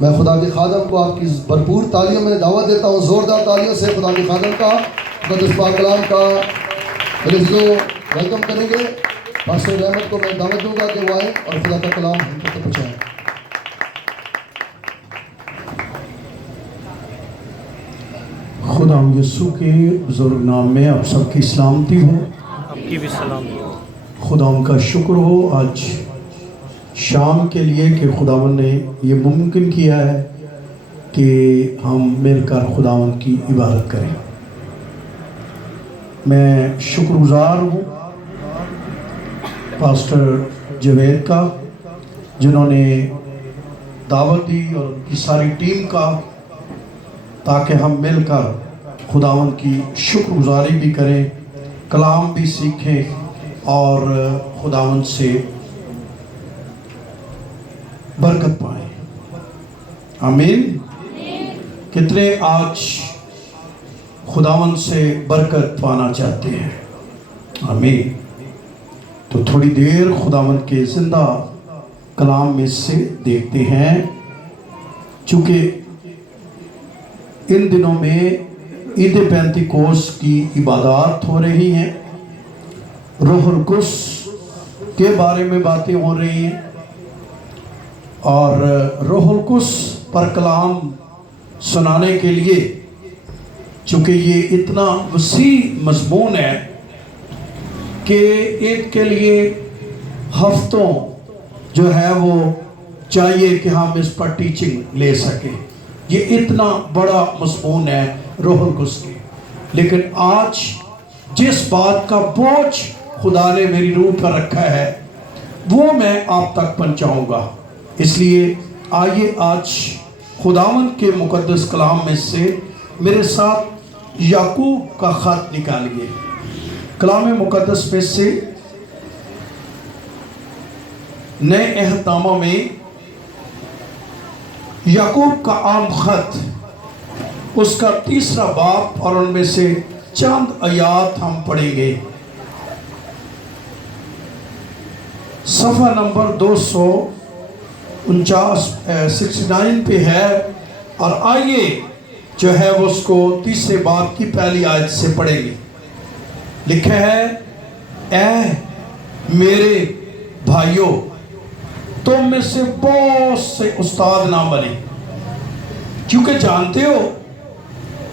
میں خدا کے خادم کو آپ کی بھرپور تعلیوں میں دعوت دیتا ہوں، زوردار تعلیوں سے خدا کے خادم کا مقدس پاک کلام کا رضو ویلکم کریں گے۔ پاسٹر رحمت کو میں دعوت دوں گا کہ وہ آئیں اور خدا کا کلام ہم تک پہنچائیں۔ خدا یسوع کے بزرگ نام میں آپ سب کی سلامتی ہو۔ آپ کی بھی سلام ہو۔ خدا ان کا شکر ہو آج شام کے لیے کہ خداوند نے یہ ممکن کیا ہے کہ ہم مل کر خداوند کی عبادت کریں۔ میں شکر گزار ہوں پاسٹر جوید کا، جنہوں نے دعوت دی، اور ان کی ساری ٹیم کا، تاکہ ہم مل کر خداوند کی شکر گزاری بھی کریں، کلام بھی سیکھیں اور خداوند سے برکت پائیں۔ آمین۔ کتنے آج خداوند سے برکت پانا چاہتے ہیں؟ آمین۔ تو تھوڑی دیر خداوند کے زندہ کلام میں سے دیکھتے ہیں، چونکہ ان دنوں میں عید پینتیکوست کی عبادات ہو رہی ہیں، روح القدس کے بارے میں باتیں ہو رہی ہیں، اور روح القدس پر کلام سنانے کے لیے، چونکہ یہ اتنا وسیع مضمون ہے کہ ایک کے لیے ہفتوں جو ہے وہ چاہیے کہ ہم اس پر ٹیچنگ لے سکیں۔ یہ اتنا بڑا مضمون ہے روح القدس کی، لیکن آج جس بات کا بوجھ خدا نے میری روح پر رکھا ہے وہ میں آپ تک پہنچاؤں گا۔ اس لیے آئیے آج خداوند کے مقدس کلام میں سے میرے ساتھ یعقوب کا خط نکالیے۔ کلام مقدس میں سے نئے عہد نامہ میں یعقوب کا عام خط، اس کا 3 باب، اور ان میں سے چند آیات ہم پڑھیں گے۔ صفحہ نمبر 249 پہ ہے، اور آئیے جو ہے وہ اس کو 3 باب کی پہلی آیت سے پڑھیں گے۔ لکھا ہے، اے میرے بھائیوں، تم میں سے بہت سے استاد نہ بنے، کیونکہ جانتے ہو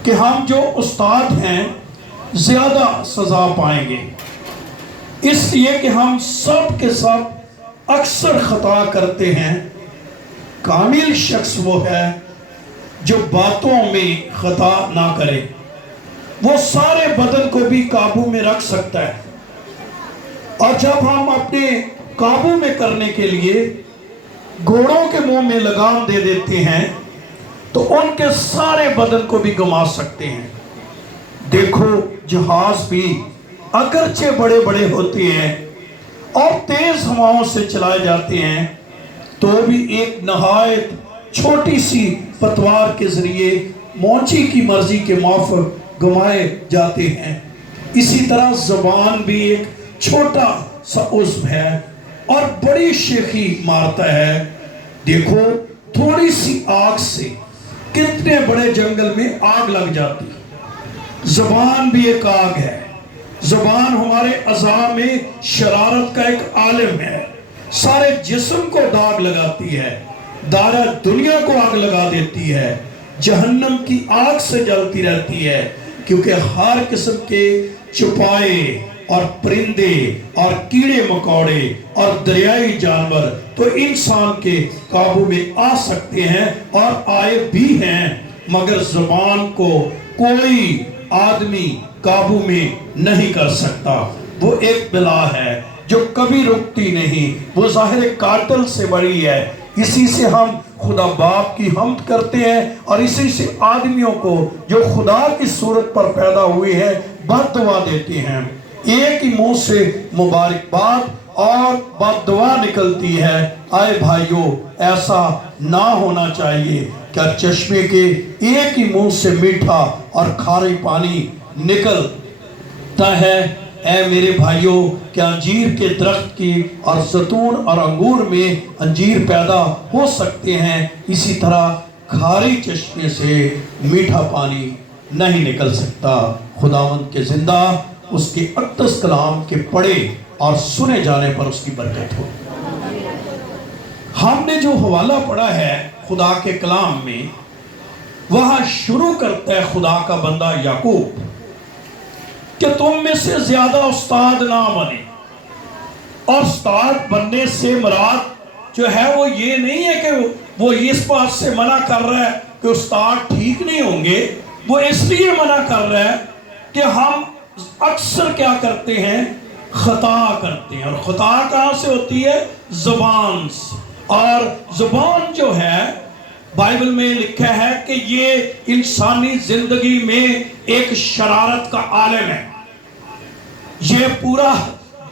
کہ ہم جو استاد ہیں زیادہ سزا پائیں گے، اس لیے کہ ہم سب کے سب اکثر خطا کرتے ہیں۔ کامل شخص وہ ہے جو باتوں میں خطا نہ کرے، وہ سارے بدن کو بھی قابو میں رکھ سکتا ہے، اور جب ہم اپنے قابو میں کرنے کے لیے گھوڑوں کے منہ میں لگام دے دیتے ہیں تو ان کے سارے بدن کو بھی گما سکتے ہیں۔ دیکھو، جہاز بھی اگرچہ بڑے بڑے ہوتے ہیں اور تیز ہواؤں سے چلائے جاتے ہیں، تو بھی ایک نہایت چھوٹی سی پتوار کے ذریعے مونچی کی مرضی کے موافق گمائے جاتے ہیں۔ اسی طرح زبان بھی ایک چھوٹا سا عضو ہے اور بڑی شیخی مارتا ہے۔ دیکھو، تھوڑی سی آگ سے کتنے بڑے جنگل میں آگ لگ جاتی۔ زبان بھی ایک آگ ہے۔ زبان ہمارے اعضاء میں شرارت کا ایک عالم ہے، سارے جسم کو داغ لگاتی ہے، دارا دنیا کو آگ لگا دیتی ہے، جہنم کی آگ سے جلتی رہتی ہے، کیونکہ ہر قسم کے چپائے اور پرندے اور کیڑے مکوڑے اور دریائی جانور تو انسان کے قابو میں آ سکتے ہیں اور آئے بھی ہیں، مگر زبان کو کوئی آدمی قابو میں نہیں کر سکتا۔ وہ ایک بلا ہے جو کبھی رکتی نہیں، وہ ظاہر قاتل سے بڑی ہے۔ اسی سے ہم خدا باپ کی حمد کرتے ہیں، اور اسی سے آدمیوں کو جو خدا کی صورت پر پیدا ہوئے ہیں بد دعا دیتے ہیں۔ ایک ہی منہ سے مبارکباد اور بد دعا نکلتی ہے۔ آئے بھائیوں، ایسا نہ ہونا چاہیے، کیا چشمے کے ایک ہی منہ سے میٹھا اور کھارے پانی نکلتا ہے؟ اے میرے بھائیوں کہ انجیر کے درخت کی اور زیتون اور انگور میں انجیر پیدا ہو سکتے ہیں، اسی طرح کھارے چشمے سے میٹھا پانی نہیں نکل سکتا۔ خداوند کے زندہ اس کے اقدس کلام کے پڑھے اور سنے جانے پر اس کی برکت ہو۔ ہم نے جو حوالہ پڑھا ہے خدا کے کلام میں، وہاں شروع کرتا ہے خدا کا بندہ یعقوب کہ تم میں سے زیادہ استاد نہ بنے، اور استاد بننے سے مراد جو ہے وہ یہ نہیں ہے کہ وہ اس بات سے منع کر رہا ہے کہ استاد ٹھیک نہیں ہوں گے، وہ اس لیے منع کر رہا ہے کہ ہم اکثر کیا کرتے ہیں، خطا کرتے ہیں، اور خطا کہاں سے ہوتی ہے؟ زبان سے۔ اور زبان جو ہے بائبل میں لکھا ہے کہ یہ انسانی زندگی میں ایک شرارت کا عالم ہے، یہ پورا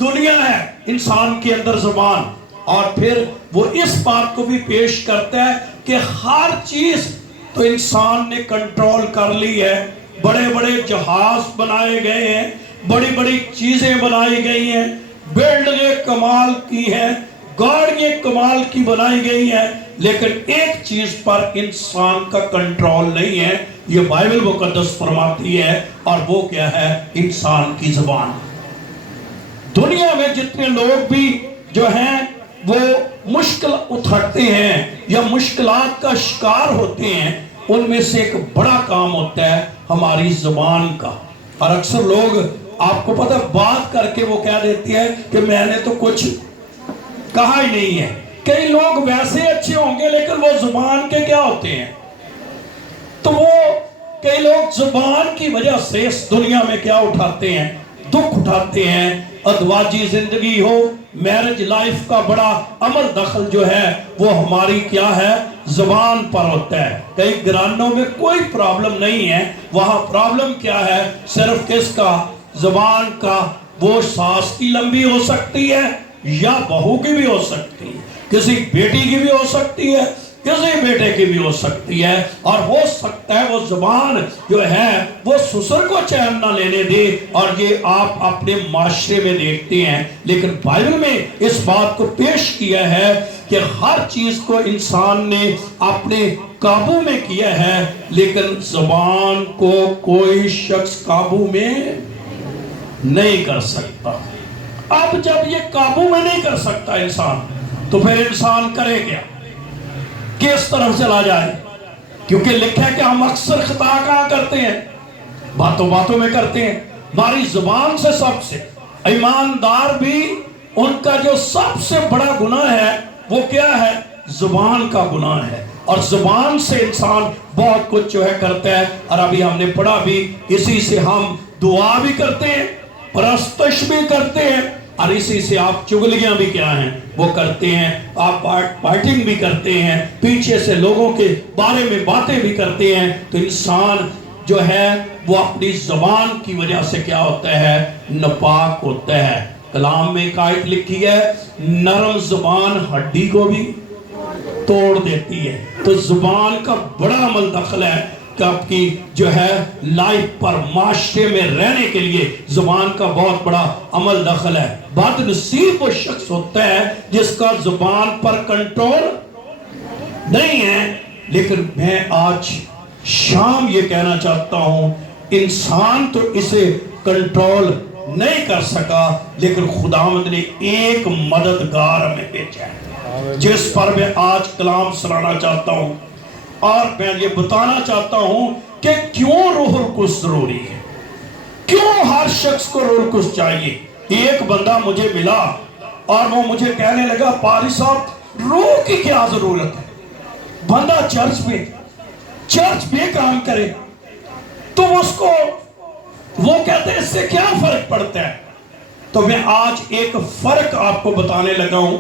دنیا ہے انسان کے اندر زبان۔ اور پھر وہ اس بات کو بھی پیش کرتا ہے کہ ہر چیز تو انسان نے کنٹرول کر لی ہے، بڑے بڑے جہاز بنائے گئے ہیں، بڑی بڑی چیزیں بنائی گئی ہیں، بلڈنگیں کمال کی ہیں، گاڑیاں کمال کی بنائی گئی ہیں، لیکن ایک چیز پر انسان کا کنٹرول نہیں ہے، یہ بائبل مقدس فرماتی ہے، اور وہ کیا ہے؟ انسان کی زبان۔ دنیا میں جتنے لوگ بھی جو ہیں وہ مشکل اٹھاتے ہیں یا مشکلات کا شکار ہوتے ہیں، ان میں سے ایک بڑا کام ہوتا ہے ہماری زبان کا۔ اور اکثر لوگ آپ کو پتہ بات کر کے وہ کہہ دیتی ہے کہ میں نے تو کچھ کہا ہی نہیں ہے۔ کئی لوگ ویسے اچھے ہوں گے لیکن وہ زبان کے کیا ہوتے ہیں؟ تو وہ کئی لوگ زبان کی وجہ سے اس دنیا میں کیا اٹھاتے ہیں؟ دکھ اٹھاتے ہیں۔ ادواجی زندگی ہو، میرج لائف کا بڑا عمل دخل جو ہے وہ ہماری کیا ہے؟ زبان پر ہوتا ہے۔ کئی گھرانوں میں کوئی پرابلم نہیں ہے، وہاں پرابلم کیا ہے؟ صرف کس کا؟ زبان کا۔ وہ ساس کی لمبی ہو سکتی ہے یا بہو کی بھی ہو سکتی ہے، کسی بیٹی کی بھی ہو سکتی ہے، کسی بیٹے کی بھی ہو سکتی ہے، اور ہو سکتا ہے وہ زبان جو ہے وہ سسر کو چین نہ لینے دے، اور یہ آپ اپنے معاشرے میں دیکھتے ہیں۔ لیکن بائبل میں اس بات کو پیش کیا ہے کہ ہر چیز کو انسان نے اپنے قابو میں کیا ہے، لیکن زبان کو کوئی شخص قابو میں نہیں کر سکتا۔ اب جب یہ قابو میں نہیں کر سکتا انسان، تو پھر انسان کرے کیا؟ کس طرف چلا جائے؟ کیونکہ لکھا ہے کہ ہم اکثر خطا کہاں کرتے ہیں؟ باتوں باتوں میں کرتے ہیں۔ ہماری زبان سے سب سے ایماندار بھی ان کا جو سب سے بڑا گناہ ہے وہ کیا ہے؟ زبان کا گناہ ہے۔ اور زبان سے انسان بہت کچھ جو ہے کرتا ہے، اور ابھی ہم نے پڑھا بھی، اسی سے ہم دعا بھی کرتے ہیں، پرستش بھی کرتے ہیں، اور اسی سے آپ چغلیاں بھی کیا ہیں وہ کرتے ہیں، آپ بائٹنگ بھی کرتے ہیں، پیچھے سے لوگوں کے بارے میں باتیں بھی کرتے ہیں۔ تو انسان جو ہے وہ اپنی زبان کی وجہ سے کیا ہوتا ہے؟ ناپاک ہوتا ہے۔ کلام میں ایک آیت لکھی ہے، نرم زبان ہڈی کو بھی توڑ دیتی ہے۔ تو زبان کا بڑا عمل دخل ہے کہ آپ کی جو ہے لائف پر، معاشرے میں رہنے کے لیے زبان کا بہت بڑا عمل دخل ہے۔ بد نصیب وہ شخص ہوتا ہے جس کا زبان پر کنٹرول نہیں ہے۔ لیکن میں آج شام یہ کہنا چاہتا ہوں، انسان تو اسے کنٹرول نہیں کر سکا، لیکن خداوند نے ایک مددگار ہمیں بھیجا ہے، جس پر میں آج کلام سنانا چاہتا ہوں، اور میں یہ بتانا چاہتا ہوں کہ کیوں روح القدس ضروری ہے، کیوں ہر شخص کو روح القدس چاہیے۔ ایک بندہ مجھے ملا اور وہ مجھے کہنے لگا، پادری صاحب روح کی کیا ضرورت ہے؟ بندہ چرچ میں کام کرے تو اس کو وہ کہتے ہیں اس سے کیا فرق پڑتا ہے؟ تو میں آج ایک فرق آپ کو بتانے لگا ہوں۔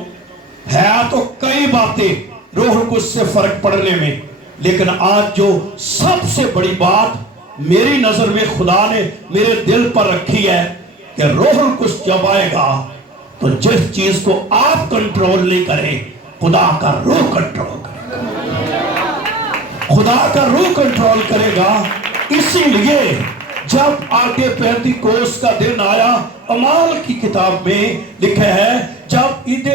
ہے تو کئی باتیں روح القدس سے فرق پڑنے میں، لیکن آج جو سب سے بڑی بات میری نظر میں خدا نے میرے دل پر رکھی ہے کہ روح القدس جب آئے گا تو جس چیز کو آپ کنٹرول نہیں کریں، خدا کا روح کنٹرول کرے گا، خدا کا روح کنٹرول کرے گا۔ اسی لیے جب آگے پینتیکوس کا دن آیا، اعمال کی کتاب میں لکھا ہے جب عید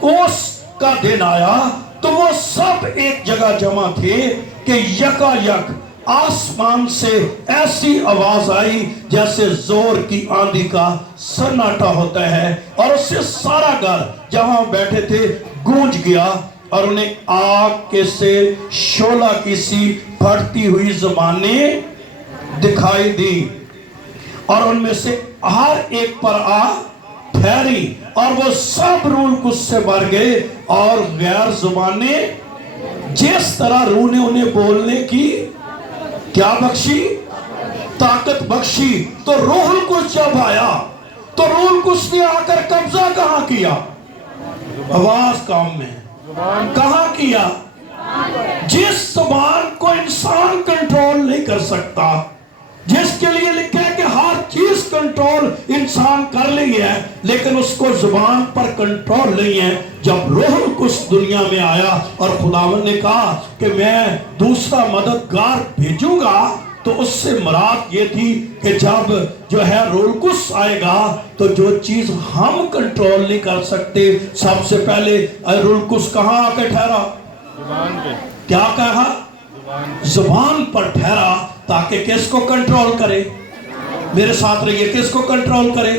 کوس کا دن آیا تو وہ سب ایک جگہ جمع تھے کہ یکا یک آسمان سے ایسی آواز آئی جیسے زور کی آندھی کا سناٹا ہوتا ہے، اور اس سے سارا گھر جہاں بیٹھے تھے گونج گیا، اور انہیں آگ کے سے شعلہ کی سی پھٹتی ہوئی زبانیں دکھائی دی، اور ان میں سے ہر ایک پر آ ٹھہری، اور وہ سب روح القدس سے بھر گئے اور غیر زبانیں جس طرح روح نے انہیں بولنے کی کیا بخشی، طاقت بخشی۔ تو روح القدس جب آیا تو روح القدس نے آ کر قبضہ کہاں کیا؟ آواز کام میں کہاں کیا؟ جس زبان کو انسان کنٹرول نہیں کر سکتا، جس کے لیے لکھا ہے کہ ہر چیز کنٹرول انسان کر لی ہے لیکن اس کو زبان پر کنٹرول نہیں ہے، جب روح القدس دنیا میں آیا اور خداوند نے کہا کہ میں دوسرا مددگار بھیجوں گا، تو اس سے مراد یہ تھی کہ جب جو ہے روح القدس آئے گا تو جو چیز ہم کنٹرول نہیں کر سکتے، سب سے پہلے روح القدس کہاں آ کے ٹھہرا؟ کیا کہا؟ زبان پر ٹھہرا، تاکہ کس کو کنٹرول کرے؟ میرے ساتھ رہیے، کس کو کنٹرول کرے؟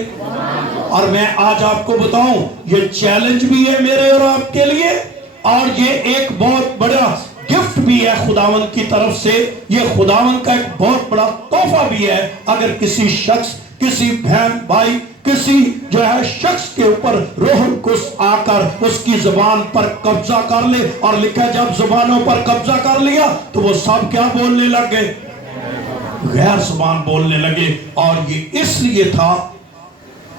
اور میں آج آپ کو بتاؤں یہ چیلنج بھی ہے میرے اور آپ کے لیے، اور یہ ایک بہت بڑا گفٹ بھی ہے خداوند کی طرف سے، یہ خداوند کا ایک بہت بڑا تحفہ بھی ہے۔ اگر کسی شخص، کسی بہن بھائی، کسی جو ہے شخص کے اوپر روح القدس آ کر اس کی زبان پر قبضہ کر لے، اور لکھا جب زبانوں پر قبضہ کر لیا تو وہ سب کیا بولنے لگے؟ غیر زبان بولنے لگے۔ اور یہ اس لیے تھا،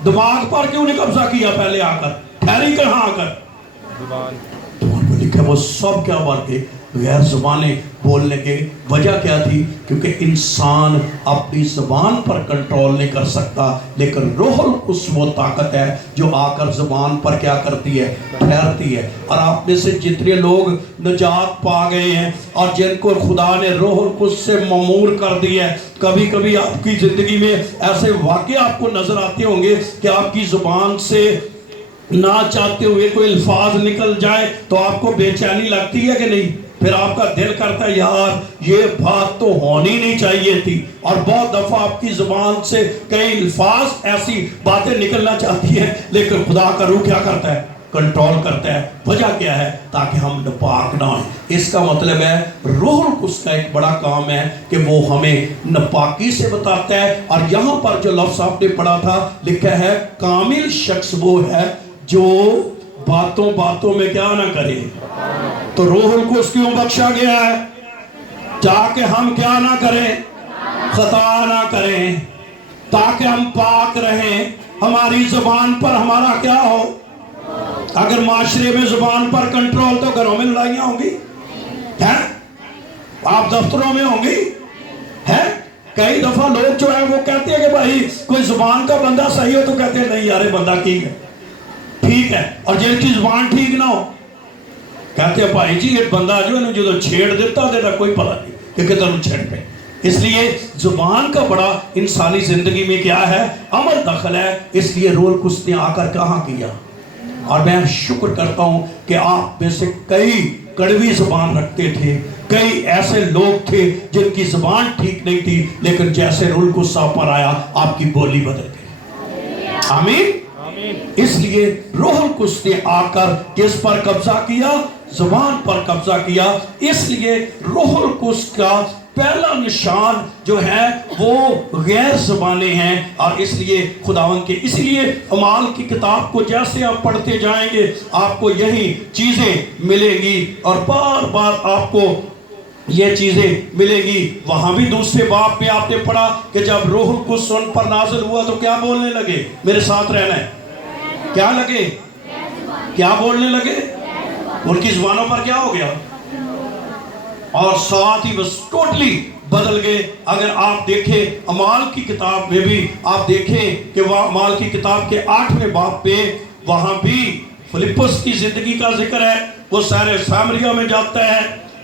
دماغ پر کیوں نہیں قبضہ کیا پہلے آ کر؟ ٹھہری کہاں آ کر؟ زبان پر لکھا وہ سب کیا بول کے غیر زبانیں بولنے کے وجہ کیا تھی؟ کیونکہ انسان اپنی زبان پر کنٹرول نہیں کر سکتا، لیکن روح القدس وہ طاقت ہے جو آ کر زبان پر کیا کرتی ہے؟ ٹھہرتی ہے۔ اور آپ میں سے جتنے لوگ نجات پا گئے ہیں اور جن کو خدا نے روح القدس سے مامور کر دیا ہے، کبھی کبھی آپ کی زندگی میں ایسے واقعے آپ کو نظر آتے ہوں گے کہ آپ کی زبان سے نہ چاہتے ہوئے کوئی الفاظ نکل جائے تو آپ کو بے چینی لگتی ہے کہ نہیں؟ پھر آپ کا دل کرتا ہے یار یہ بات تو ہونی نہیں چاہیے تھی، اور بہت دفعہ آپ کی زبان سے کئی الفاظ ایسی باتیں نکلنا چاہتی ہیں لیکن خدا کا روح کیا کرتا ہے؟ کنٹرول کرتا ہے۔ وجہ کیا ہے؟ تاکہ ہم ناپاک نہ ہوئیں۔ اس کا مطلب ہے روح القدس کا ایک بڑا کام ہے کہ وہ ہمیں ناپاکی سے بتاتا ہے۔ اور یہاں پر جو لفظ آپ نے پڑھا تھا لکھا ہے کامل شخص وہ ہے جو باتوں باتوں میں کیا نہ کرے۔ تو روح القدس کیوں بخشا گیا ہے؟ تاکہ ہم کیا نہ کریں؟ خطا نہ کریں، تاکہ ہم پاک رہیں۔ ہماری زبان پر ہمارا کیا ہو؟ اگر معاشرے میں زبان پر کنٹرول تو گھروں میں لڑائیاں ہوں گی، ہیں؟ آپ دفتروں میں ہوں گی، ہیں؟ کئی دفعہ لوگ جو ہیں وہ کہتے ہیں کہ بھائی کوئی زبان کا بندہ صحیح ہو تو کہتے ہیں نہیں یار بندہ ٹھیک ہے، اور جن کی زبان ٹھیک نہ ہو کہتے ہیں بھائی جی ایک بندہ جو ہے جو چھیڑ دیتا کوئی پتہ نہیں کہ کدھر چھیڑ پہ۔ اس لیے زبان کا بڑا انسانی زندگی میں کیا ہے؟ عمل دخل ہے۔ اس لیے روح القدس نے آ کر کہاں کیا؟ اور میں شکر کرتا ہوں کہ آپ میں سے کئی کڑوی زبان رکھتے تھے، کئی ایسے لوگ تھے جن کی زبان ٹھیک نہیں تھی، لیکن جیسے روح القدس آپ پر آیا آپ کی بولی بدل گئی۔ آمین۔ اس لیے روح القدس نے آ کر کس پر قبضہ کیا؟ زبان پر قبضہ کیا۔ اس لیے روح القدس کا پہلا نشان جو ہے وہ غیر زبانیں ہیں، اور اس لیے خداوند کے اس لیے اعمال کی کتاب کو جیسے آپ پڑھتے جائیں گے آپ کو یہی چیزیں ملیں گی، اور بار بار آپ کو یہ چیزیں ملے گی۔ وہاں بھی دوسرے باب میں آپ نے پڑھا کہ جب روح القدس ان پر نازل ہوا تو کیا بولنے لگے؟ میرے ساتھ رہنا ہے، کیا لگے؟ کیا بولنے لگے؟ ان کی زبانوں پر کیا ہو گیا؟ اور ساتھ ہی بس ٹوٹلی بدل گئے۔ اگر آپ دیکھیں اعمال کی کتاب میں بھی آپ دیکھیں کہ وہ اعمال کی کتاب کے 8ویں باب پہ وہاں بھی فلپس کی زندگی کا ذکر ہے۔ وہ سارے سامریہ میں جاتا ہے،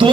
2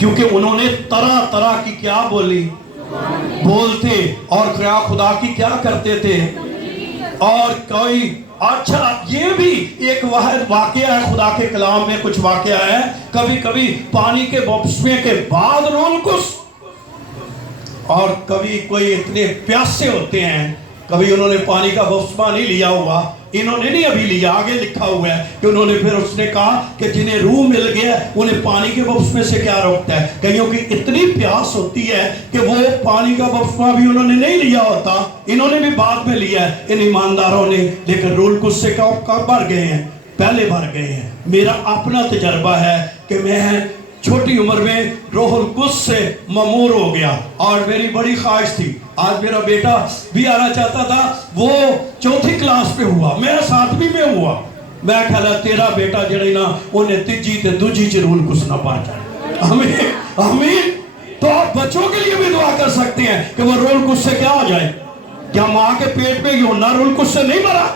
کیونکہ انہوں نے طرح طرح کی کیا بولی بولتے اور کیا خدا کی کیا کرتے تھے اور کوئی اچھا یہ بھی ایک واقعہ ہے خدا کے کلام میں کچھ واقعہ ہے کبھی کبھی پانی کے بپتسمے کے بعد رول کس اور کبھی کوئی اتنے پیاسے ہوتے ہیں کبھی انہوں نے پانی کا بپتسمہ نہیں لیا ہوا انہوں نے نہیں ابھی لیا آگے لکھا ہوا ہے کہ انہوں نے پھر اس نے کہا کہ جنہیں روح مل گیا انہیں پانی کے بپتسمے سے کیا روکتا ہے کئیوں کی اتنی پیاس ہوتی ہے کہ وہ پانی کا بپتسمہ بھی انہوں نے نہیں لیا ہوتا انہوں نے بھی بعد میں لیا ہے ان ایمانداروں نے لیکن روح القدس سے کب بھر گئے ہیں پہلے بھر گئے ہیں میرا اپنا تجربہ ہے کہ میں چھوٹی عمر میں روح القدس سے ممور ہو گیا اور میری بڑی خواہش تھی آج میرا بیٹا بھی آنا چاہتا تھا وہ 4تھی کلاس پہ ہوا میرا 7ویں میں ہوا میں کہا تیرا بیٹا جڑی نا انہیں تیجی تے دوجی چ روح القدس نہ پا جائے آمین تو آپ بچوں کے لیے بھی دعا کر سکتے ہیں کہ وہ روح القدس سے کیا ہو جائے کیا ماں کے پیٹ میں یوحنا روح القدس سے نہیں بھرا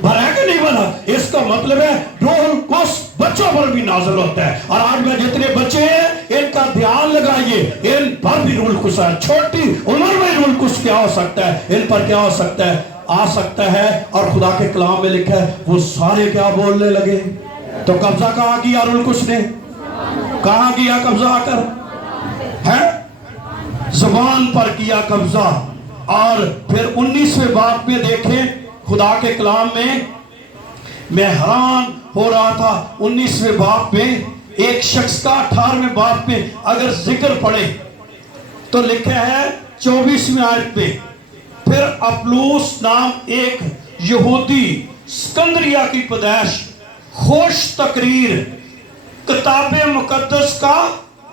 بھرا کہ نہیں بھرا اس کا مطلب ہے روح القدس بچوں پر بھی نازل ہوتا ہے اور آج میں جتنے بچے ہیں ان کا دھیان لگائیے ان پر بھی روح القدس ہے چھوٹی عمر میں روح القدس کیا ہو سکتا ہے ان پر کیا ہو سکتا ہے آ سکتا ہے اور خدا کے کلام میں لکھا ہے وہ سارے کیا بولنے لگے تو قبضہ کہاں کیا روح القدس نے کہاں کیا قبضہ آ کر ہے زبان پر کیا قبضہ اور پھر 19ویں باب میں دیکھیں خدا کے کلام میں حیران ہو رہا تھا 19ویں باب میں ایک شخص کا 18ویں باب میں اگر ذکر پڑھے تو لکھا ہے 24ویں آیت پہ پھر اپلوس نام ایک یہودی اسکندریہ کی پیدائش خوش تقریر کتاب مقدس کا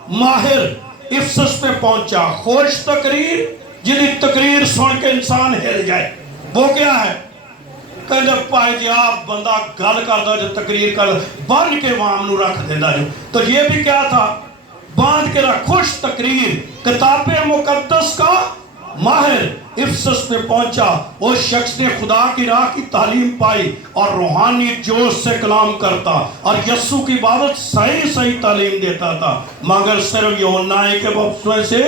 ماہر افسس میں پہنچا خوش تقریر جنہی تقریر سن کے انسان ہل جائے وہ کیا ہے کہنے پائے جی آپ بندہ گل کردا جو تقریر کر بن کے وام نو رکھ دینا جو تو یہ بھی کیا تھا باندھ کے رکھ خوش تقریر کتاب مقدس کا ماہر افسس میں پہنچا اس شخص نے خدا کی راہ کی تعلیم پائی اور روحانی جوش سے کلام کرتا اور یسوع کی عبادت صحیح تعلیم دیتا تھا مگر صرف یوحنا کے بپتسمے سے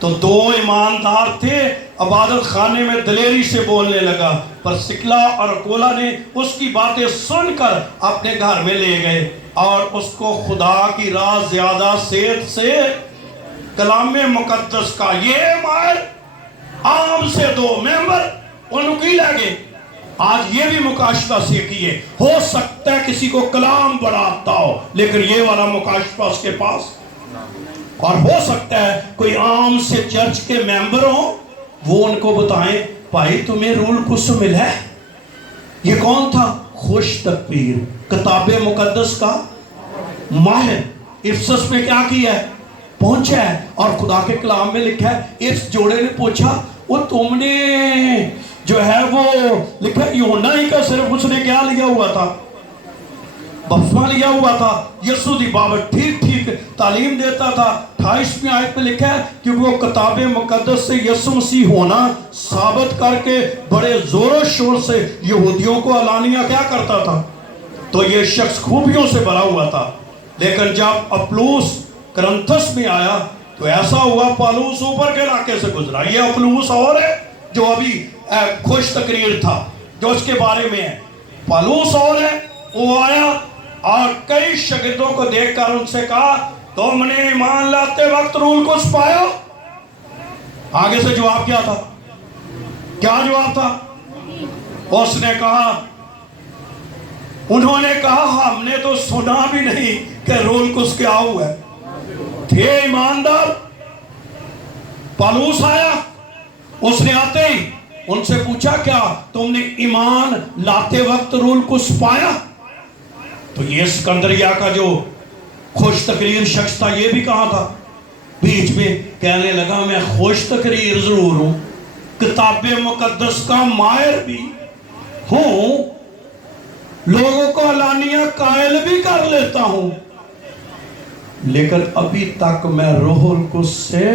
تو 2 ایماندار تھے عبادت خانے میں دلیری سے بولنے لگا پر سکلا اور اکولا نے اس کی باتیں سن کر اپنے گھر میں لے گئے اور اس کو خدا کی راہ زیادہ صحت سے کلام مقدس کا یہ ماہر عام سے 2 ممبر انہوں کی لگے آج یہ بھی مکاشفہ سیکھیے ہو سکتا ہے کسی کو کلام بڑا آتا ہو لیکن یہ والا مکاشفہ اس کے پاس اور ہو سکتا ہے کوئی عام سے چرچ کے ممبر ہوں وہ ان کو بتائیں بھائی تمہیں روح القدس ملا ہے یہ کون تھا خوش تقریر کتاب مقدس کا ماہر افسس میں کیا کیا ہے پہنچا ہے اور خدا کے کلام میں لکھا ہے اس جوڑے نے پوچھا وہ تم نے جو ہے وہ لکھا ہے یوحنا ہی کا صرف اس نے کیا لیا ہوا تھا بپتسمہ لیا ہوا تھا یسوع دی بابت ٹھیک تعلیم دیتا تھا 28ویں آیت میں لکھا ہے کہ وہ کتاب مقدس سے یسوع مسیح ہونا ثابت کر کے بڑے زور و شور سے یہودیوں کو علانیہ کیا کرتا تھا تو یہ شخص خوبیوں سے بھرا ہوا تھا لیکن جب اپلوس کرنتھس میں آیا تو ایسا ہوا پالوس اوپر کے علاقے سے گزرا یہ اپلوس اور ہے جو ابھی خوش تقریر تھا جو اس کے بارے میں ہے پالوس اور ہے وہ آیا اور کئی شاگردوں کو دیکھ کر ان سے کہا تم نے ایمان لاتے وقت روح القدس پایا آگے سے جواب کیا تھا کیا جواب تھا اس نے کہا انہوں نے کہا ہم نے تو سنا بھی نہیں کہ روح القدس کیا ہوا ہے تھے ایماندار پالوس آیا اس نے آتے ہی ان سے پوچھا کیا تم نے ایمان لاتے وقت روح القدس پایا تو یہ اسکندریہ کا جو خوش تقریر شخص تھا یہ بھی کہا تھا بیچ میں کہنے لگا میں خوش تقریر ضرور ہوں کتاب مقدس کا ماہر بھی ہوں لوگوں کو علانیہ قائل بھی کر لیتا ہوں لیکن ابھی تک میں روح القدس سے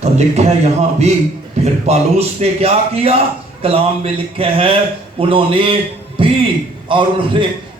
تو لکھا ہے یہاں بھی پھر پالوس نے کیا کیا کلام میں لکھا ہے انہوں نے بھی اور انہوں نے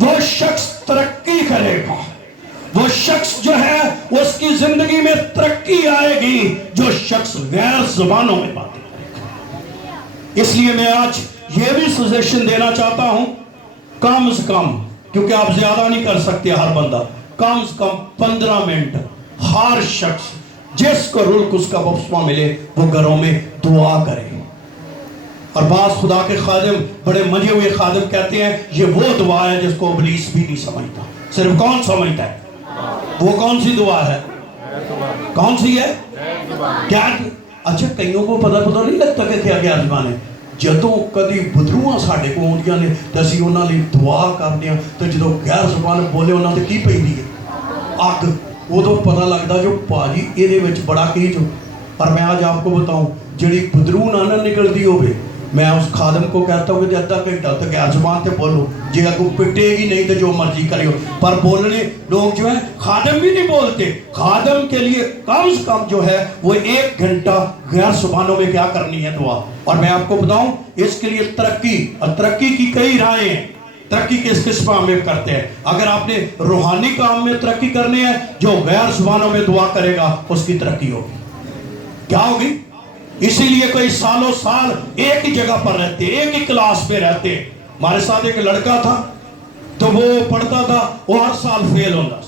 وہ شخص ترقی کرے گا، وہ شخص جو ہے اس کی زندگی میں ترقی آئے گی جو شخص غیر زبانوں میں باتیں کرے گا۔ اس لیے میں آج یہ بھی سجیشن دینا چاہتا ہوں، کم از کم، کیونکہ آپ زیادہ نہیں کر سکتے ہر بندہ، کم از کم 15 منٹ ہر شخص جس کو روح القدس کا بپتسمہ ملے وہ گھروں میں دعا کرے۔ اور بعض خدا کے خادم، بڑے مجھے ہوئے خادم کہتے ہیں یہ وہ دعا ہے جس کو ابلیس بھی نہیں سمجھتا، صرف کون سمجھتا ہے؟ وہ کون سی دعا ہے؟ کون سی ہے؟ کیا؟ اچھا کئیوں کو پتہ نہیں لگتا کہ کیا کیا زبان ہے؟ جدوں کدی بدروہاں ساڈے کو آؤندیاں نے تے اسی انہاں لئی دعا کردے ہاں تے جدوں غیر زبان بولے انہاں تے کی پیندی ہے؟ اگ۔ ادو پتہ لگتا جو پاجی یہ بڑا کی جو۔ اور میں آج آپ کو بتاؤں جڑی بدرو نہ نکلتی ہوئے، میں اس خادم کو کہتا ہوں کہ ادھا گھنٹہ تو غیر زبان تے بولو، جی اگو پٹے گی نہیں تو جو مرضی کرے ہو، پر بولنے لوگ جو ہیں خادم بھی نہیں بولتے۔ خادم کے لیے کم از کم جو ہے وہ 1 گھنٹہ غیر زبانوں میں کیا کرنی ہے؟ دعا۔ اور میں آپ کو بتاؤں اس کے لیے ترقی، اور ترقی کی کئی راہیں ہیں۔ ترقی کس قسم میں کرتے ہیں؟ اگر آپ نے روحانی کام میں ترقی کرنی ہے، جو غیر زبانوں میں دعا کرے گا اس کی ترقی ہوگی۔ کیا ہوگی؟ اسی لیے کوئی سالوں سال ایک ہی جگہ پر رہتے، ایک ہی کلاس پہ رہتے۔ ہمارے ساتھ ایک لڑکا تھا تو وہ پڑھتا تھا، وہ ہر سال فیل ہوتا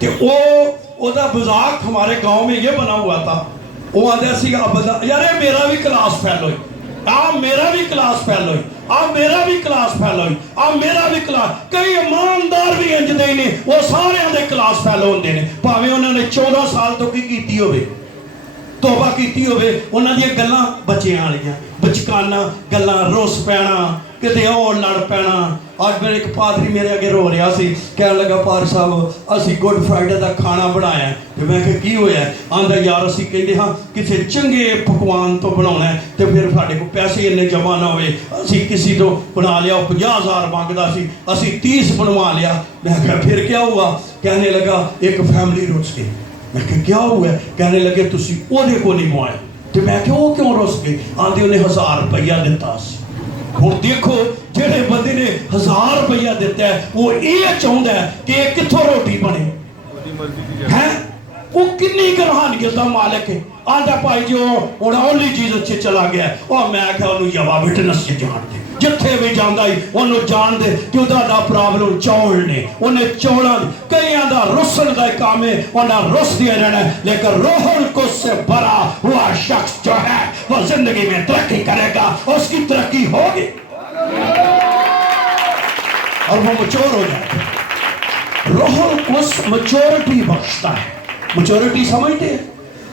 کہ وہ دا مذاق ہمارے گاؤں میں یہ بنا ہوا تھا، وہ آدھے سی یار میرا بھی کلاس فیل ہوئی، میرا بھی کلاس فیل ہوئی، میرا بھی کلاس فیل ہوئی، میرا بھی کلاس۔ کئی ایماندار بھی انج دے نے، وہ سارے دے کلاس فیل ہوندے نے، بھاویں انہوں نے 14 سال تو کی کیتی ہوئے، توبہ کیتی ہوئے، انہوں نے گلاں بچیاں والیاں بچکانا گلاں، روس پینا، کتے اور لڑ پینا۔ آج میرے ایک پادری میرے اگے رو رہا سی، کہنے لگا پادری صاحب اسی گڈ فرائیڈے دا کھانا بنایا ہے۔ میں کہ کی ہویا ہے؟ آندا یار اسی کہندے ہاں کسی چنگے پکوان تو بناونا ہے تے پھر ساڈے کو پیسے اننے جمع نہ ہوئے، اسی کسی تو بنا لیا 50,000 مانگدا سی، اسی 30 بنوا لیا۔ میں کہا پھر کیا ہوا؟ کہنے لگا ایک فیملی رس گئی۔ میں کہ کیا ہوا ہے؟ کہنے لگے تسی اودے کو نہیں موائے۔ تو میں کہ وہ کیوں رس گئی؟ آندے انہیں 1000 روپیہ دیتا سی۔ اور دیکھو جڑے بندے نے 1000 روپیہ دیتا ہے وہ یہ چاہتا ہے کہ کتھوں روٹی بنے ہیں، وہ کنی گرہانیت دا مالک ہے۔ آندہ پائی جو انہاں اولی چیز اچھے چلا گیا ہے، اور میں کہا انہوں یوا وٹنس سے جان دے، جتھے بھی جاندہ ہی انہوں جان دے کہ انہوں دا پرابلم چوڑنے، انہیں چوڑا دے۔ کئی آندہ رسل دا کام ہے، انہوں رس دیا رہنا ہے، لیکن روح القدس سے بھرا ہوا شخص جو ہے وہ زندگی میں ترقی کرے گا، اس کی ترقی ہوگی اور وہ مچور ہو جائے گا۔ روح القدس مچورٹی بخشتا ہے۔ مچورٹی سمجھتے ہیں؟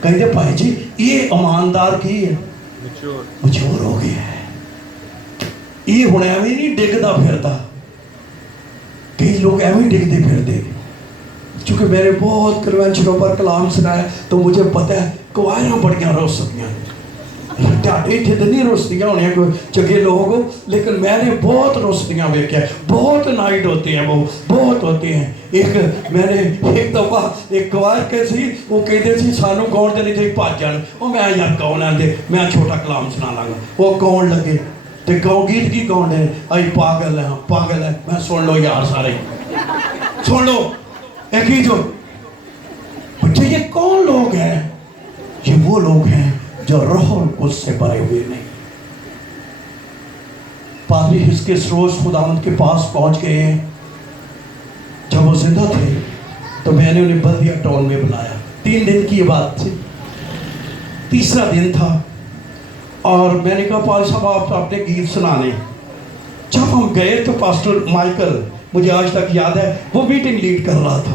کہتے پائے جی یہ اماندار کی ہے، مچور ہو گیا ہے، یہ ہونے میں نہیں ڈگدا پھرتا۔ کئی لوگ ایویں ڈگتے پھرتے، چونکہ میں نے بہت کنونشنوں پر کلام سنایا تو مجھے پتہ ہے کوائروں بڑیاں رو سکیاں، ڈاڈے تھے تو نہیں روستیاں ہونے کوئی چگے لوگوں کو، لیکن میں نے بہت روستیاں دیکھا ہے، بہت نائٹ ہوتے ہیں، وہ بہت ہوتے ہیں۔ میں نے ایک دفعہ ایک کوائر کے سی، وہ کہتے سی سانو گاؤں دے نہیں تھے پاس جان، وہ میں یار گاؤں آندے میں چھوٹا کلام سنا لگا، وہ گاؤں لگے تے گاؤں گیت کی گاؤں دے آئی پاگل ہے پاگل ہے۔ میں سن لو یار سارے سن لو ایک ہی جو بچے یہ کون لوگ ہیں؟ یہ وہ لوگ ہیں جو روح القدس سے بھرے ہوئے نہیں۔ پادری حزقیل روز خداوند کے پاس پہنچ گئے ہیں۔ جب وہ زندہ تھے تو میں نے انہیں بلدیہ ٹاؤن میں بلایا، 3 دن کی یہ بات تھی، تیسرا دن تھا، اور میں نے کہا پادری صاحب آپ اپنے گیت سنانے۔ جب ہم گئے تو پاسٹر مائیکل مجھے آج تک یاد ہے وہ میٹنگ لیڈ کر رہا تھا،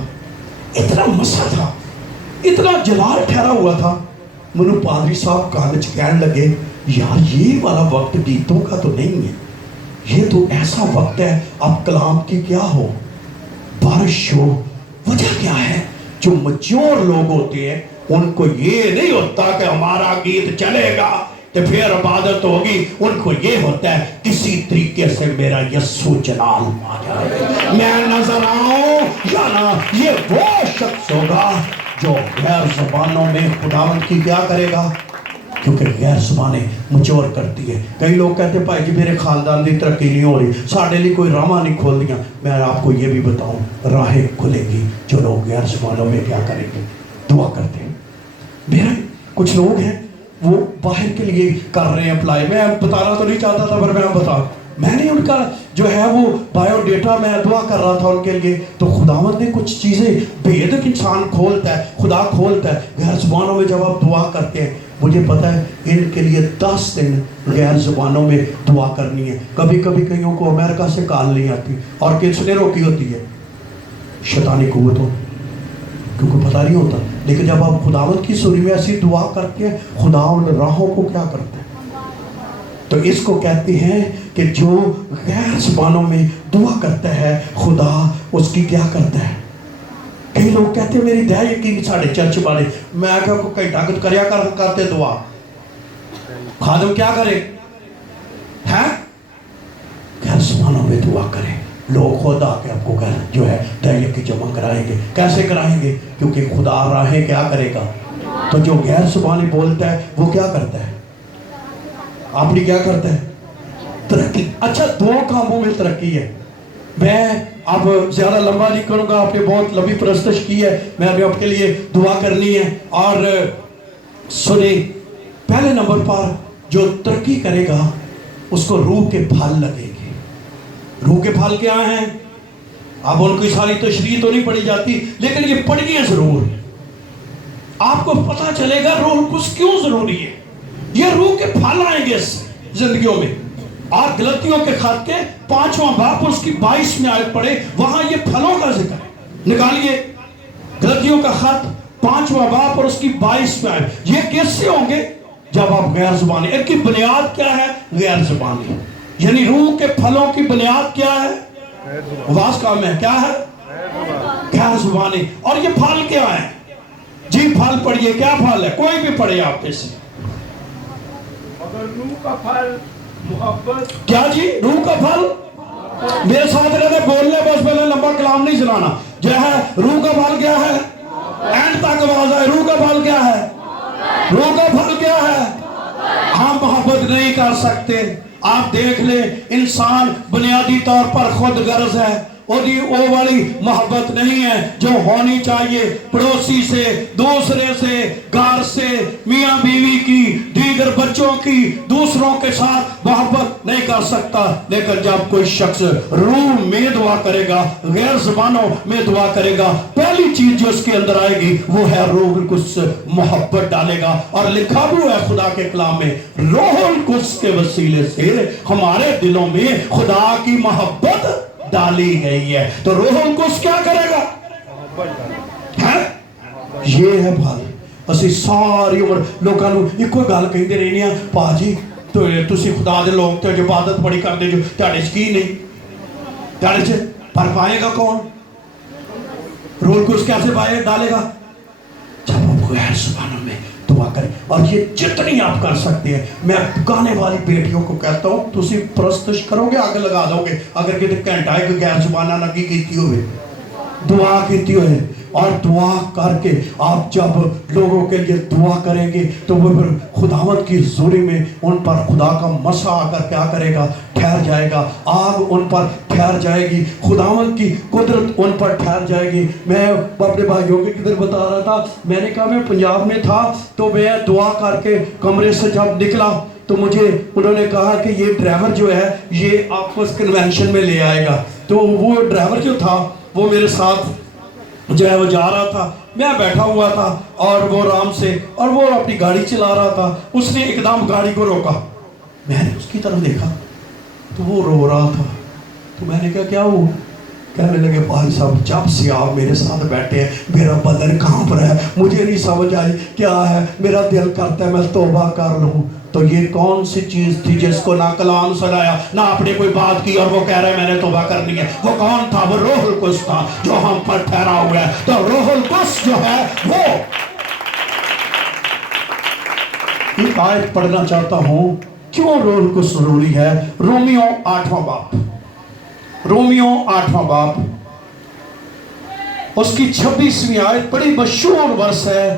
اتنا مسا تھا، اتنا جلال ٹھہرا ہوا تھا۔ منو پادری صاحب کالج کہنے لگے یار یہ والا وقت گیتوں کا تو نہیں ہے، یہ تو ایسا وقت ہے اب کلام کی کیا ہو، بارش ہو۔ وجہ کیا ہے؟ جو مچور لوگ ہوتے ہیں ان کو یہ نہیں ہوتا کہ ہمارا گیت چلے گا تو پھر عبادت ہوگی، ان کو یہ ہوتا ہے کسی طریقے سے میرا یسوع جلال آ جائے، میں نظر آؤں یا نہ۔ یہ وہ شخص ہوگا جو غیر زبانوں میں خداوند کی کیا کرے گا؟ کیونکہ غیر زبانیں مچور کرتی ہے. کئی لوگ کہتے ہیں بھائی جی میرے خاندان کی ترقی نہیں ہو رہی, ساڑھے لیے کوئی راہ نہیں کھول دیا. میں آپ کو یہ بھی بتاؤں راہیں کھلے گی جو لوگ غیر زبانوں میں کیا کریں گے, دعا کرتے ہیں. میرے کچھ لوگ ہیں وہ باہر کے لیے کر رہے ہیں اپلائی. میں بتانا تو نہیں چاہتا تھا پر میں بتا, میں نے ان کا جو ہے وہ بایو ڈیٹا میں دعا کر رہا تھا ان کے لیے, تو خداوند نے کچھ چیزیں بھید انسان کھولتا ہے, خدا کھولتا ہے غیر زبانوں میں. جب آپ دعا کرتے ہیں مجھے پتا ہے ان کے لیے 10 دن غیر زبانوں میں دعا کرنی ہے. کبھی کبھی کئیوں کو امریکہ سے کال نہیں آتی, اور کس نے روکی ہوتی ہے؟ شیطانی قوتوں, کیونکہ پتہ نہیں ہوتا. لیکن جب آپ خداوند کی سوری میں ایسی دعا کرتے ہیں, خدا ان راہوں کو کیا کرتا ہے. تو اس کو کہتے ہیں کہ جو غیر زبانوں میں دعا کرتا ہے خدا اس کی کیا کرتا ہے. کئی لوگ کہتے ہیں میری دعا یقین ساڑھے چرچ والے, میں کہا کوئی طاقت کریا کرتے دعا, خادم کیا کرے ہیں غیر زبانوں میں دعا کرے. لوگ خود آ کے آپ کو جو ہے دعائیں کی جمع کرائیں گے. کیسے کرائیں گے؟ کیونکہ خدا راہیں کیا کرے گا. تو جو غیر زبانی بولتا ہے وہ کیا کرتا ہے, اپنی کیا کرتا ہے, ترقی. اچھا 2 کاموں میں ترقی ہے. میں اب زیادہ لمبا نہیں کروں گا, آپ نے بہت لمبی پرستش کی ہے, میں ابھی آپ کے لیے دعا کرنی ہے. اور سنیں, پہلے نمبر پر جو ترقی کرے گا اس کو روح کے پھل لگے گے. روح کے پھل کیا ہیں؟ اب ان کی ساری تشریح تو نہیں پڑھی جاتی, لیکن یہ پڑھیے ضرور, آپ کو پتہ چلے گا روح القدس کیوں ضروری ہے. یہ روح کے پھل آئیں گے زندگیوں میں. اور غلطیوں کے خط کے 5واں باب اس کی 22 میں آیت پڑھے, وہاں یہ پھلوں کا ذکر ہے. نکالیے غلطیوں کا خط 5واں باب اور اس کی 22 میں آیت. یہ کس سے ہوں گے؟ جب آپ غیر زبانی. ان کی بنیاد کیا ہے؟ غیر زبانی. یعنی روح کے پھلوں کی بنیاد کیا ہے؟ آواز کام ہے, کیا ہے؟ غیر زبانی. اور یہ پھل کیا ہے جی؟ پھل پڑھیے, کیا پھل ہے؟ کوئی بھی پڑھے آپ میں سے. روح کا پھل محبت. کیا جی؟ روح کا پھل. میرے ساتھ رہتے بولنے, بس پہلے لمبا کلام نہیں سنانا. جو ہے روح کا پھل کیا ہے؟ اینڈ تک آواز آئے. روح کا پھل کیا ہے؟ روح کا پھل کیا ہے؟ ہم محبت نہیں کر سکتے. آپ دیکھ لیں انسان بنیادی طور پر خود غرض ہے, وہ والی محبت نہیں ہے جو ہونی چاہیے. پڑوسی سے, دوسرے سے, گھر سے, میاں بیوی کی, دیگر بچوں کی, دوسروں کے ساتھ محبت نہیں کر سکتا. لیکن جب کوئی شخص روح میں دعا کرے گا, غیر زبانوں میں دعا کرے گا, پہلی چیز جو اس کے اندر آئے گی وہ ہے روح القدس محبت ڈالے گا. اور لکھا بھی ہے خدا کے کلام میں, روح القدس کے وسیلے سے ہمارے دلوں میں خدا کی محبت ڈالی گئی ہے. تو روح القدس کیا کرے گا؟ یہ ہے بھائی. اسی ساری عمر لوگوں کو ایک کوئی گل کہتے رہنے ہیں, پا جی تسی خدا دے لوگ تے جو عبادت بڑی کرتے جو تہاڈے چ کی نہیں, تہاڈے چ پر پائے گا کون؟ روح القدس کیسے پائے ڈالے گا؟ جب آپ غیر زبانوں میں دعا کریں. اور یہ جتنی آپ کر سکتے ہیں. میں گانے والی بیٹیوں کو کہتا ہوں تسی پرستش کرو گے, آگ لگا دو گے. اگر کہتے گھنٹہ ایک غیر زبانہ لگی کیتی ہوئے, دعا کیتی ہوئے, اور دعا کر کے آپ جب لوگوں کے لیے دعا کریں گے تو وہ پھر خداوند کی حضوری میں ان پر خدا کا مسا آ کر کیا کرے گا؟ ٹھہر جائے گا. آگ ان پر ٹھہر جائے گی, خداوند کی قدرت ان پر ٹھہر جائے گی. میں اپنے بھائیوں کے کدھر بتا رہا تھا, میں نے کہا میں پنجاب میں تھا تو میں دعا کر کے کمرے سے جب نکلا تو مجھے انہوں نے کہا کہ یہ ڈرائیور جو ہے یہ آپ کو اس کنونشن میں لے آئے گا. تو وہ ڈرائیور جو تھا وہ میرے ساتھ جو ہے وہ جا رہا تھا, میں بیٹھا ہوا تھا اور وہ آرام سے, اور وہ اپنی گاڑی چلا رہا تھا. اس نے ایک دم گاڑی کو روکا, میں نے اس کی طرف دیکھا تو وہ رو رہا تھا. تو میں نے کہا کیا ہوا؟ کہنے لگے بھائی صاحب جب سے آپ میرے ساتھ بیٹھے ہیں میرا بدن کانپ رہا ہے, مجھے نہیں سمجھ آئی کیا ہے, میرا دل کرتا ہے میں توبہ کر لوں. تو یہ کون سی چیز تھی جس کو نہ کلام سنایا نہ آپ نے کوئی بات کی اور وہ کہہ رہے ہیں میں نے توبہ کرنی ہے؟ وہ کون تھا؟ وہ روح القدس تھا جو ہم پر ٹھہرا ہوا ہے. تو روح القدس جو ہے وہ ایک آیت پڑھنا چاہتا ہوں کیوں روح القدس ضروری ہے. رومیو 8واں باب, رومیو 8واں باب اس کی 26ویں آیت بڑی مشہور ورس ہے.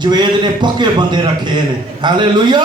ਜਵੇਦ ਨੇ ਪੱਕੇ ਬੰਦੇ ਰੱਖੇ ਨੇ। ਹਾਲੇਲੂਇਆ,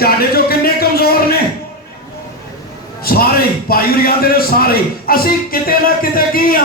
ਤੁਹਾਡੇ ਚੋਂ ਕਿੰਨੇ ਕਮਜ਼ੋਰ ਨੇ? ਸਾਰੇ ਭਾਈ ਹੋਰੀ ਆਂਦੇ ਨੇ ਸਾਰੇ ਅਸੀਂ ਕਿਤੇ ਨਾ ਕਿਤੇ ਕੀ ਆ,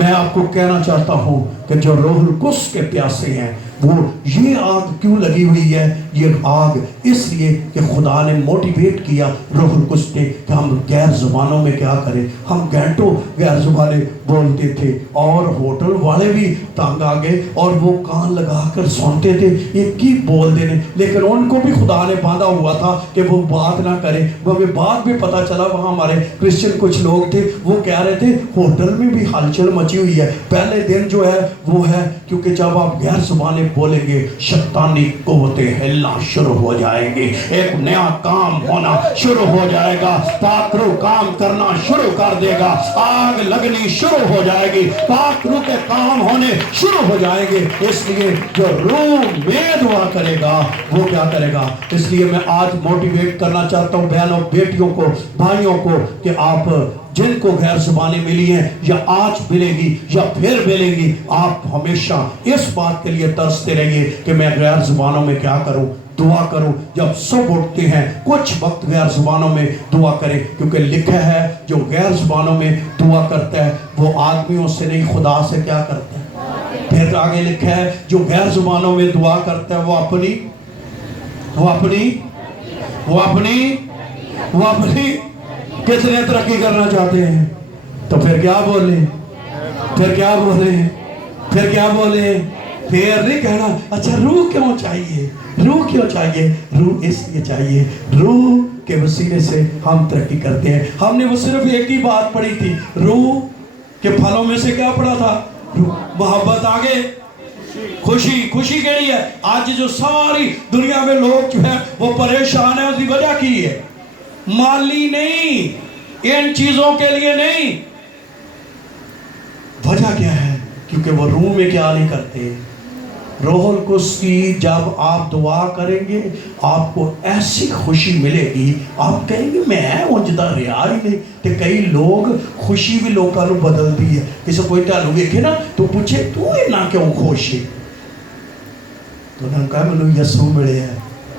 میں آپ کو کہنا چاہتا ہوں کہ جو روح القدس کے پیاسے ہیں وہ یہ آگ کیوں لگی ہوئی ہے؟ یہ آگ اس لیے کہ خدا نے موٹیویٹ کیا روح القدس نے کہ ہم غیر زبانوں میں کیا کریں. ہم گھنٹوں غیر زبانیں بولتے تھے اور ہوٹل والے بھی تنگ آ گئے اور وہ کان لگا کر سنتے تھے یہ کی بول دینے, لیکن ان کو بھی خدا نے باندھا ہوا تھا کہ وہ بات نہ کریں. وہ بعد میں پتہ چلا وہاں ہمارے کرسچن کچھ لوگ تھے وہ کہہ رہے تھے ہوٹل میں بھی ہلچل مچی ہوئی ہے. پہلے دن جو ہے وہ ہے کیونکہ جب آپ غیر زبانیں بولیں گے شیطانی قوتیں ہلنا شروع ہو جائیں گی, ایک نیا کام ہونا شروع ہو جائے گا, پاک روح کام کرنا شروع کر دے گا, آگ لگنی شروع ہو جائے گی, پاک روح کے کام ہونے شروع ہو جائیں گے. اس لیے جو روح میں دعا کرے گا وہ کیا کرے گا. اس لیے میں آج موٹیویٹ کرنا چاہتا ہوں بہنوں بیٹیوں کو بھائیوں کو کہ آپ جن کو غیر زبانیں ملی ہیں یا آج ملے گی یا پھر ملے گی, آپ ہمیشہ اس بات کے لیے ترستے رہیے کہ میں غیر زبانوں میں کیا کروں, دعا کروں. جب سب اٹھتے ہیں کچھ وقت غیر زبانوں میں دعا کریں, کیونکہ لکھا ہے جو غیر زبانوں میں دعا کرتا ہے وہ آدمیوں سے نہیں خدا سے کیا کرتا ہے. پھر آگے لکھا ہے جو غیر زبانوں میں دعا کرتا ہے وہ اپنی کتنے ترقی کرنا چاہتے ہیں. تو پھر کیا بولیں پھر نہیں کہنا اچھا روح کیوں چاہیے, روح اس لیے چاہیے, روح کے وسیلے سے ہم ترقی کرتے ہیں. ہم نے وہ صرف ایک ہی بات پڑھی تھی, روح کے پھلوں میں سے کیا پڑھا تھا؟ محبت. آگے خوشی کیڑی ہے؟ آج جو ساری دنیا میں لوگ جو ہے وہ پریشان ہیں, اس کی وجہ کی ہے مالی نہیں, ان چیزوں کے لیے نہیں. وجہ کیا ہے؟ کیونکہ وہ روح میں کیا نہیں کرتے. روح القدس کی جب آپ دعا کریں گے آپ کو ایسی خوشی ملے گی, آپ کہیں گے میں اونجدہ رہا ہی نہیں. کہ کئی لوگ خوشی بھی لوگوں کو بدل دی ہے. کسی کوئی تعلق دیکھے نا تو پوچھے تو اتنا کیوں خوش ہے؟ تو انہوں نے کہا میں یسوع ملے ہیں.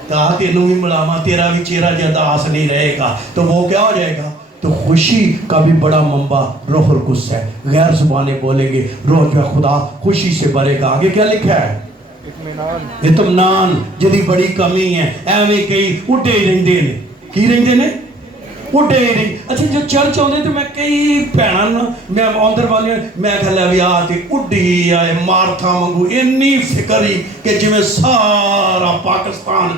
کہا تینوں ہی ملاما تیرا بھی چہرہ جداس نہیں رہے گا. تو وہ کیا ہو جائے گا؟ تو خوشی کا بھی بڑا منبع روح القدس ہے. غیر زبانیں بولیں گے روح جو خدا خوشی سے بھرے گا. آگے کیا لکھا ہے؟ اطمینان جدی بڑی کمی ہے. ایویں کئی اٹھے ہی رہندے نے. کی رہندے نے؟ اٹھے ہی رہندے. اچھا جو چرچ آتے تو میں کئی بھیناں میں اندر والی میں کہا بھی آ کے اڈی آئے مارتھا منگو انی فکری کہ جی میں سارا پاکستان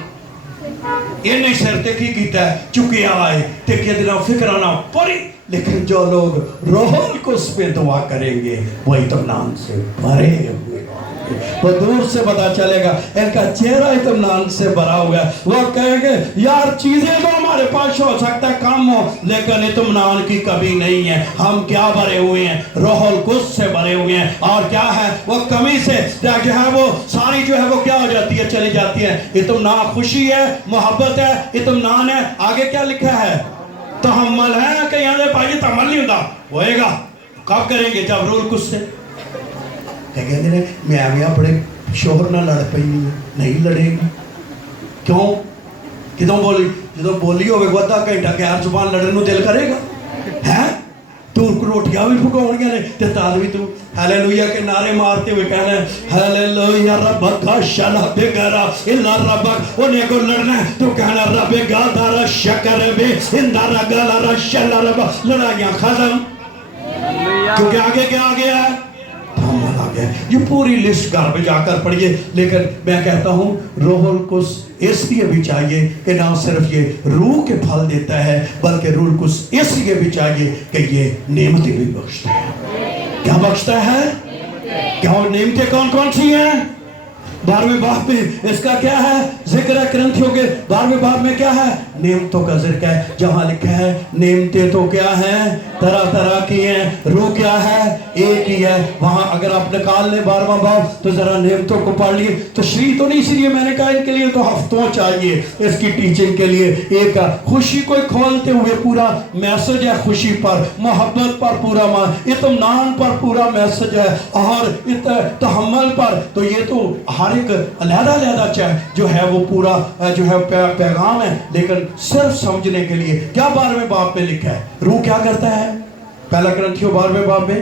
انہیں سرتے کی کیتا ہے چکے آئے تے کہ دلہ فکرانہ پڑی. لیکن جو لوگ روح القدس پہ دعا کریں گے وہ اطمینان سے بھرے ہوئے, وہ دور سے پتا چلے گا ان کا چہرہ اطمینان سے بھرا ہوا ہے. وہ کہیں گے یار چیزیں تو ہمارے پاس ہو سکتا ہے کم ہو لیکن اطمینان کی کمی نہیں ہے. ہم کیا بھرے ہوئے ہیں؟ روح القدس سے بھرے ہوئے ہیں. اور کیا ہے وہ کمی سے جو ہے وہ ساری جو ہے وہ کیا ہو جاتی ہے؟ چلی جاتی ہے. اطمینان خوشی ہے, محبت ہے, اطمینان ہے. آگے کیا لکھا ہے؟ تحمل ہے. کہ یہاں پائیے تحمل نہیں ہوتا ہوئے گا. کب کریں گے؟ جب روح القدس سے کہتے ہیں میں آگے اپنے شوہر نہ لڑ پئی نہیں لڑے گی. کیوں؟ کدوں بولی جدو بولی ہوئے گا آدھا گھنٹہ غیر زبان لڑنے نو دل کرے گا ہے؟ تو روٹیاں بھی پکاؤنگیاں نے تے تال بھی تو ہیلیلویہ کے نعرے مارتے ہوئے کہنا ہے ہیلیلویہ ربک شلا بگرا الا ربک. انہیں کو لڑنا ہے تو کہنا رب گادارا شکر بے اندارا گالارا شلا ربک. لڑائیاں ختم. کیونکہ آگے کیا آگے ہے؟ یہ پوری لسٹ گھر پہ جا کر پڑھیے. لیکن میں کہتا ہوں روح القدس اس لیے بھی چاہیے کہ نہ صرف یہ روح کے پھل دیتا ہے بلکہ روح القدس اس لیے بھی چاہیے کہ یہ نعمتیں بھی بخشتا ہے. کیا بخشتا ہے؟ کیا وہ نعمتیں کون کون سی ہیں؟ 12ویں باب میں اس کا کیا ہے ذکر ہے؟ کرنتھیوں کے 12ویں باب میں کیا ہے؟ نعمتوں کا ذکر ہے. جہاں لکھا ہے نعمتیں تو کیا ہیں؟ طرح طرح کی ہیں. روح کیا ہے؟ ایک ہی ہے. وہاں اگر آپ نکال لیں 12واں باب تو ذرا نعمتوں کو پڑھ لیے. تشریح تو نہیں, اس لیے میں نے کہا ان کے لیے تو ہفتوں چاہیے اس کی ٹیچنگ کے لیے. ایک خوشی کو کھولتے ہوئے پورا میسج ہے خوشی پر, محبت پر پورا اطمینان پر پورا میسج ہے, اور تحمل پر. تو یہ تو ہر ایک علیحدہ جو ہے وہ پورا جو ہے پیغام ہے. لیکن صرف سمجھنے کے لیے کیا 12ویں باب میں لکھا ہے؟ روح کیا کرتا ہے؟ پہلا کرنتھیوں 12ویں باب میں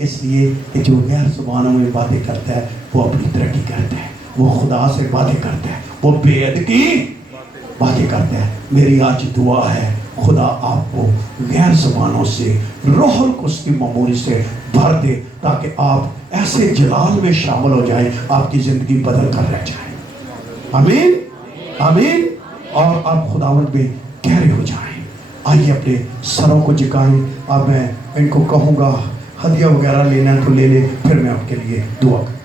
اس لیے کہ جو غیر زبانوں میں باتیں کرتا ہے وہ اپنی ترقی کرتا ہے، وہ خدا سے باتیں کرتا ہے، وہ بے عد کی باتیں کرتا ہے۔ میری آج دعا ہے خدا آپ کو غیر زبانوں سے روح القدس کی معمولی سے بھر دے تاکہ آپ ایسے جلال میں شامل ہو جائیں، آپ کی زندگی بدل کر رہ جائے۔ آمین آمین۔ اور آپ خداوند میں گہرے ہو جائیں۔ آئیے اپنے سروں کو جھکائیں۔ اب میں ان کو کہوں گا ہدیہ وغیرہ لینا ہے تو لے لے، پھر میں آپ کے لیے دعا کروں۔